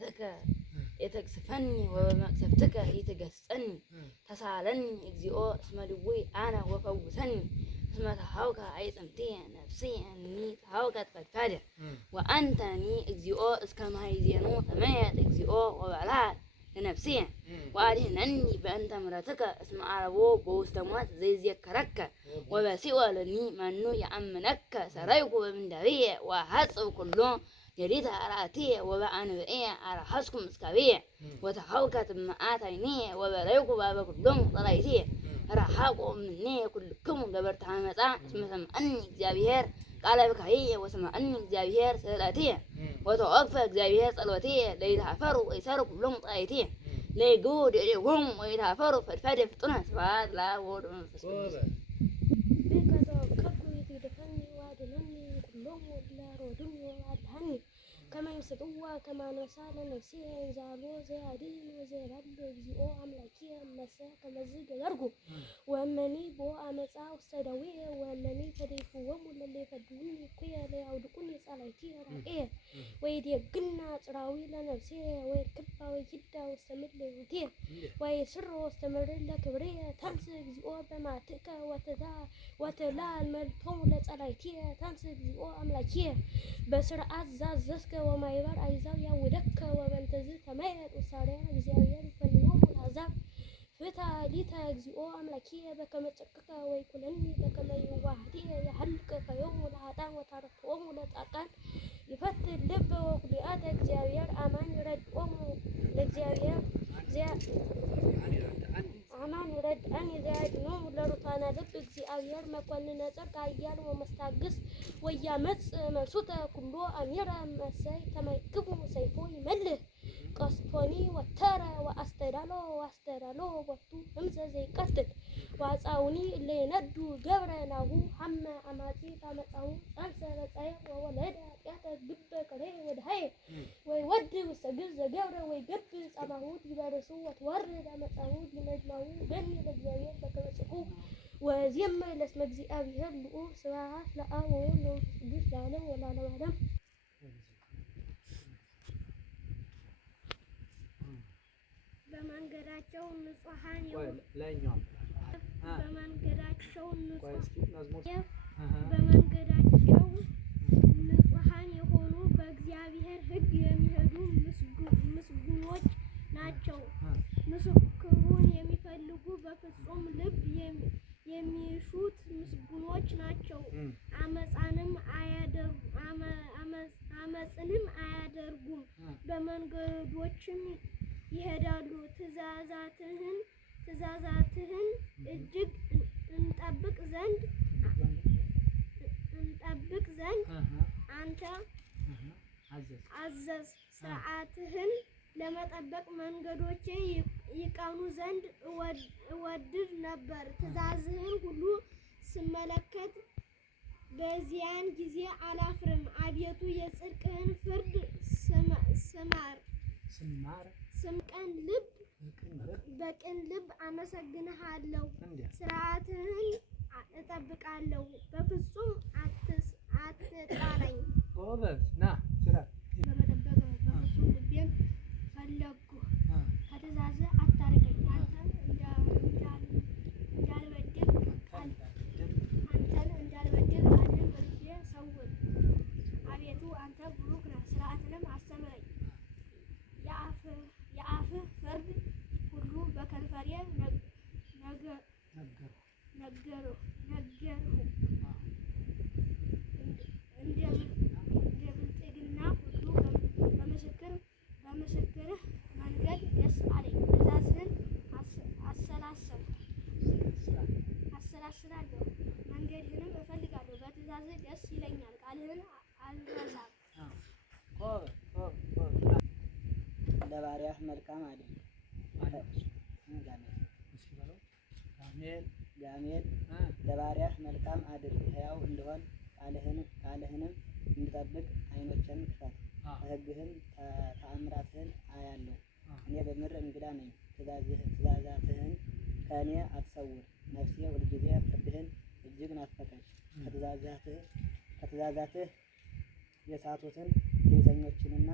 بمحرتك يتكسفني وبمكسفتك يتجسني تسالني اجزئو اسم دوي انا وفوسني اسم تهاوك عيسمتي نفسي اني تهاوك تفادفادة وانتني اجزئو اسكما يزينو ثميت اجزئو وبلاد لنفسي وأدهنني بأنت مرتك اسم عربو بوستمات زي ذكرك وبسوى لني منو يأمنك سرايك ومن دبيه وحصو كلهم جريت أراتي وبأن بئي على حسكم اسكبيه وتحوكت مآتيني وبريك بابا كلهم طلعتي رحاكم مني كلكم قبرت عامتا اسم سمعني اكزابير قال بك هي وسمعني اكزابير سلاتي وتوقف اكزابير صلوتي ليتعفروا ويساروا كلهم طلعتي ليقود يقوم ويتعفروا فالفادي في طنس فهذا لا ورد من فسكوز بك توكبوا يتدفني وادنني كلهم ولا رودني وادهني كما يمسدوا كما نسال نفسي زالو زي عدين وزي رد زيو أملاكي مسا كما زي جرجو وأمني بو أمسا وستدوي وأمني فديفوهم ولا فدوني كيا لا يعودكوني سالتي رأيه ويدي جنا تراوي لنفسي ويركبها ويجدا واستمر لوتيه ويسر واستمر لكبرية تمسك زيو بما تكا وتلا الملتون لسالتي تمسك زيو أملاكي بسر أزازك وما يبر أيزاو يودك ومن تزل تميت وصارين أجزاوير فاليوم العذاب فتا ليتا أجزئو أملاكي بكما تشكك ويكونني بكما يوحدي يحلك كيوم العدام وتعرفهم لتأكل يفتر اللب وقليات أجزاوير أمان يرد لأجزاوير أمان يرد أني زاد نوم لرطانا لب أجزاوير مكوان نظر كايان ومستاقس ويامس منسوطة كله أميرا مساي كما يكبو سيفو يمله قصفوني وترى واسترالو وطو همزة زي قتل وعصاوني اللي ندو جبرنا هو حما أماتي فمتعو أنسى رتايا وولدا يحتاج جبه كريه ودهاي ويودي ويستجز جبرة ويجبس أمهود يبارسو وتورد أمتعود لمجمعو بني لجزاير بكما سقوه وزيما لاسم أجزاء بيهبلقو سواعات لقاو لو تسجيش لعلم ولا لمعلم በመንገዳቸው ንጹሃን የሆኑ በእግዚአብሔር ሕግ የሚሄዱ ምስጉኖች ናቸው። ምስክሩን የሚፈልጉ በፍጹም ልብ የሚሹት ምስጉኖች ናቸው። አመፅንም አያደርጉም በመንገዶችም ይሄዳሉ። ትእዛዛትህን እጅግ እንጠብቅ ዘንድ አንተ አዘዝ። ሥርዓትህን ለመጠበቅ መንገዶቼ ይቀኑ ዘንድ እወድድ ነበር። ትእዛዝህን ሁሉ ስመለከት በዚያን ጊዜ አላፍርም። አቤቱ የጽድቅህን ፍርድ በቅን ልብ አመሰግንሃለሁ። ሥርዓትህን እጠብቃለሁ፣ በፍጹም አትጣለኝ። በመጠበቅ በፍጹም ልቤን ፈለግኩህ፣ ከትእዛዝህ አታርቀኝ። አንተን እንዳልበድል ቃልህን በልቤ ሰውር። አቤቱ አንተ ቡሩክ ነህ፣ ሥርዓትንም አስተምረኝ። የአፍህ ፍርድ ሁሉ በከንፈሬ ነገርሁ። እንደ ብልጥግና ሁሉ በምስክርህ መንገድ ደስ አለኝ። ትእዛዝህን አሰላስላለሁ፣ መንገድህንም እፈልጋለሁ። በትእዛዝህ ደስ ይለኛል፣ ቃልህን አልረሳም። ለባሪያህ መልካም አድርግ። ጋሜል ለባሪያህ መልካም አድርግ፣ ሕያው እንድሆን ቃልህንም እንድጠብቅ ዓይኖቼን ክፈት። ሕግህን ተአምራትህን አያለሁ። እኔ በምድር እንግዳ ነኝ። ትእዛዛትህን ከእኔ አትሰውር። ነፍሴ ሁልጊዜ ፍርድህን እጅግ ናፈቀች። ከትእዛዛትህ የሳቱትን ትዕቢተኞችንና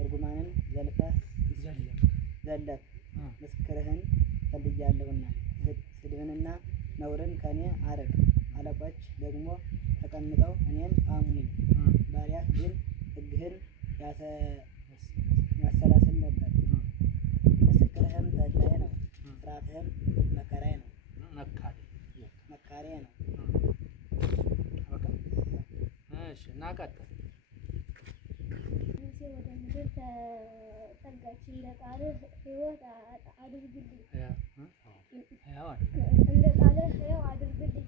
እርጉማንን ዘልፈህ ዘለፍ ምስክርህን ፈልጌአለሁና ስድብንና ነውርን ከኔ አርቅ። አለቆች ደግሞ ተቀምጠው እኔን አሙኝ። ባሪያህ ግን ሕግህን ያሰላስል ነበር። ምስክርህም ተድላዬ ነው፣ ሥርዓትህም መከራዬ ነው መካሪዬ ነው። ነፍሴ ወደ ምድር ተጠጋች፣ እንደ ቃልህ ሕይወት አድርግልኝ። እንደ ቃልህ ሕያው አድርግልኝ።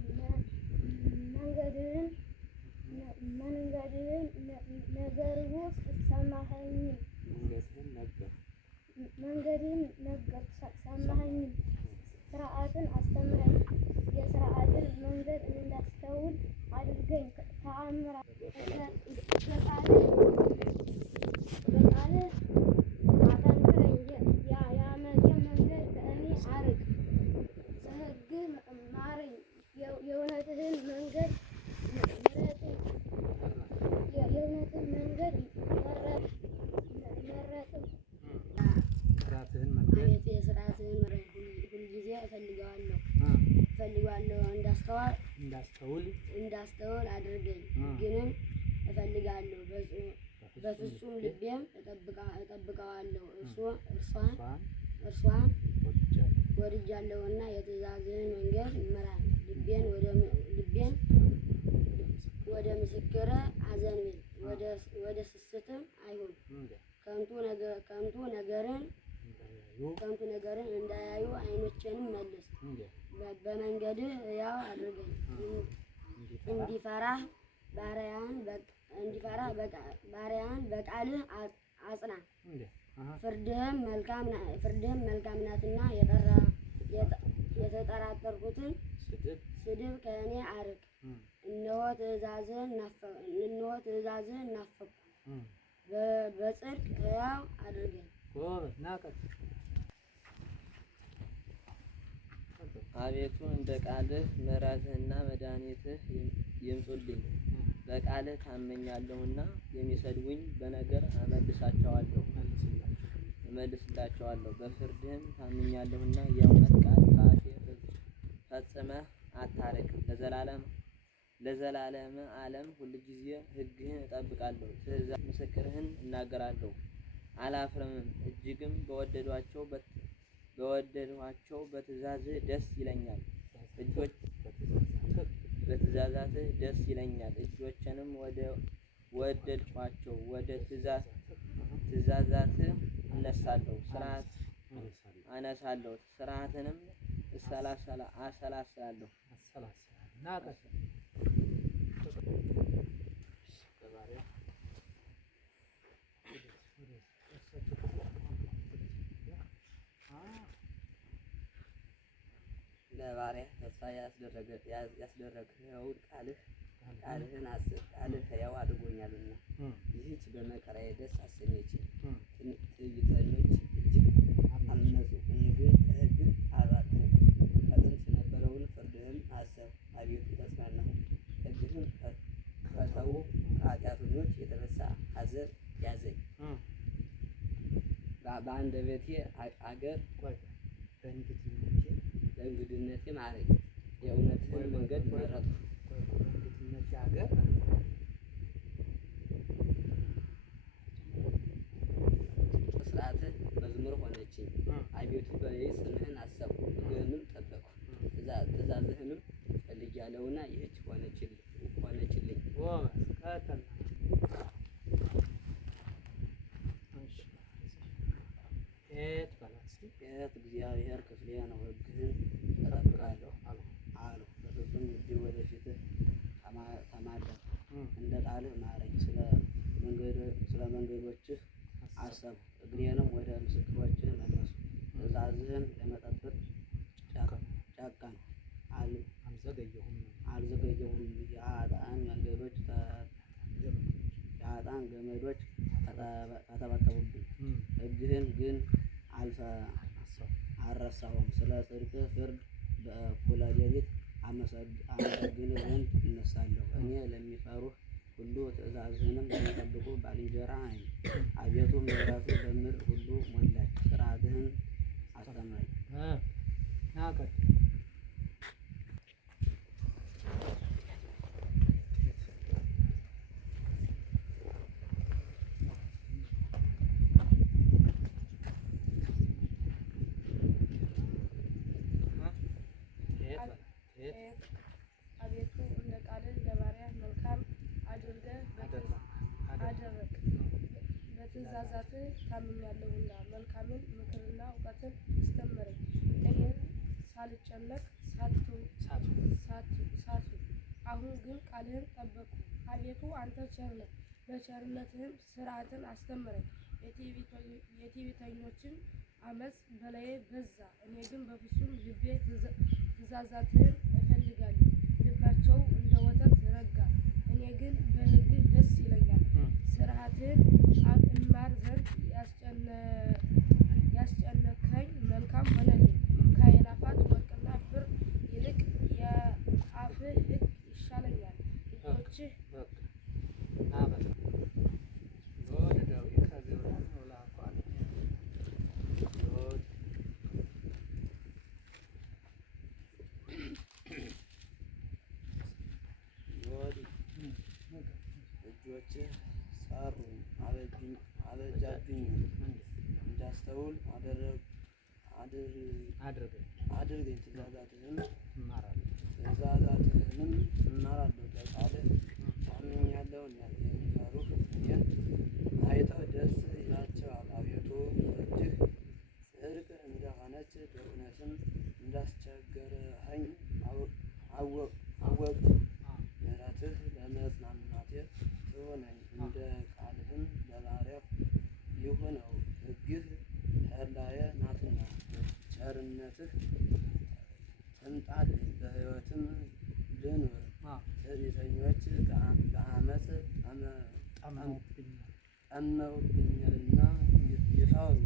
መንገድህን ነገርሁ ሰማኸኝም። መንገድህን ነገርሁ ሰማኸኝም። ሥርዓትን አስተምረኝ፣ የሥርዓትን መንገድ እንዳስተውል አድርገኝ። ተአምራት በቃልህ አጠንክረኝ፣ የዓመፄን መንገድ ከእኔ አርቅ። በሕግህ ማረኝ፣ የእውነትህን መንገድ ምረጥኝ። አቤቱ የሥርዓትህን መንገድ ሁልጊዜ እፈልገዋለሁ። እንዳስተውል አድርገኝ። ግንም እፈልጋለሁ፣ በፍጹም ልቤም እጠብቀዋለሁ። እርሷን ወድጃለሁና የትእዛዝህን መንገድ ምራኝ። ልቤን ወደ ምስክርህ አዘንብል፣ ወደ ስስትም አይሁን። ከንቱ ነገርን እንዳያዩ ዓይኖቼንም መልስ። በመንገድህ ሕያው አድርገኝ፣ እንዲፈራህ ባሪያህን በቃልህ አጽና። ፍርድህም መልካም ናትና የተጠራጠርኩትን ስድብ ከእኔ አርቅ። እነሆ ትእዛዝህን ናፈቅሁ፣ በጽድቅ ሕያው አድርገኝ። አቤቱ እንደ ቃልህ ምሕረትህና መድኃኒትህ ይምጡልኝ። በቃልህ ታምኛለሁና የሚሰድቡኝ በነገር እመልስላቸዋለሁ። በፍርድህም ታምኛለሁና የእውነት ቃል ከአፌ ፈጽመህ አታርቅ። ለዘላለም ዓለም ሁልጊዜ ሕግህን እጠብቃለሁ። ምስክርህን እናገራለሁ አላፍርምም። እጅግም በወደድኋቸው በትእዛዝህ ደስ ይለኛል። በትእዛዛትህ ደስ ይለኛል። እጆቼንም ወደድኋቸው፣ ወደ ትእዛዛትህ አነሳለሁ። ሥርዓትንም አሰላስላለሁ። ለባሪያህ ተስፋ ያስደረግኸውን ቃልህን አስብ። ቃልህ ሕያው አድርጎኛልና ይህች በመከራዬ ደስ አሰኘችኝ። ትዕቢተኞች እጅግ አመፁ፣ እኔ ግን ከሕግህ አልራቅሁም። ከጥንት የነበረውን ፍርድህን አሰብሁ፣ አቤቱ ተጽናናሁ። ሕግህን ከተዉ ከኃጢአተኞች የተነሣ ኀዘን ያዘኝ። በአንደበቴ አገር በእንግድነቴ ማረኝ። የእውነትህን መንገድ መረጥሁ። በሥርዓትህ መዝሙር ሆነችኝ። አቤቱ በሌሊት ስምህን አሰብሁ፣ ሕግህንም ጠበቅሁ። ትእዛዝህንም ፈልጌአለሁና ይህች ሆነችልኝ። እግዚአብሔር ክፍሌ ነው፣ ሕግህን እጠብቃለሁ አልሁ። በፍጹም ልቤ ወደ ፊትህ ተማለልሁ። እንደ ቃልህ ማረኝ፣ ስለ መንገዶችህ አሰብሁ። እግሬንም ወደ ምስክሮችህ መለስሁ። ትእዛዝህን ለመጠበቅ ጨከንሁ፣ አልዘገየሁም። የኃጥአን ገመዶች ተበጠቡብኝ፣ ሕግህን ግን አልረሳሁም። ስለ ጽድቅህ ፍርድ በእኩለ ሌሊት አመሰግንህ ዘንድ እነሣለሁ። እኔ ለሚፈሩህ ሁሉ ትእዛዝህንም የሚጠብቁ ባልንጀራህን አቤቱ ምሕረትህ በምድር ሁሉ ሞላች። ሥርዓትህን አስተምረኝ። አቤቱ እንደ ቃልህ ለባሪያህ መልካም አድርገህ አደረግህ። በትእዛዛትህ ታምኛለሁና መልካምን ምክርና እውቀትን አስተምረኝ። እኔ ሳልጨነቅ ሳቱ፣ አሁን ግን ቃልህን ጠበቅሁ። አቤቱ አንተ ቸር ነህ፣ በቸርነትህም ሥርዓትን አስተምረኝ። የትዕቢተኞችን ዓመፅ በላዬ በዛ፣ እኔ ግን በፍጹም ልቤ ትእዛዛትህን እፈልጋለሁ። ልባቸው እንደ ወተት ረጋ፣ እኔ ግን በሕግህ ደስ ይለኛል። ሥርዓትህን እማር ዘንድ ያስጨነቅኸኝ መልካም ሆነልኝ። ከአእላፋት ወርቅና ብር ይልቅ የአፍህ ሕግ ይሻለኛል። እጆችህ እጆችህ ሰሩኝ አበጃጁኝ፣ እንዳስተውል አድርገኝ። ትእዛዛትህንም እማራለሁ። በቃልህ ታምኛለሁና የሚፈሩህ እኔን አይተው ደስ ይላቸዋል። አቤቱ ፍርድህ ጽድቅ እንደሆነች በእውነትም እንዳስቸገርኸኝ አወቅሁ። ምሕረትህ ለመጽናናቴ ትሁነኝ፣ እንደ ቃልህም ለባሪያህ ይሁነው። ሕግህ ተድላዬ ናትና ቸርነትህ ትምጣልኝ፣ በሕይወትም ልኑር። ትዕቢተኞች በዓመፅ ጠምመውብኛልና ይፈሩ።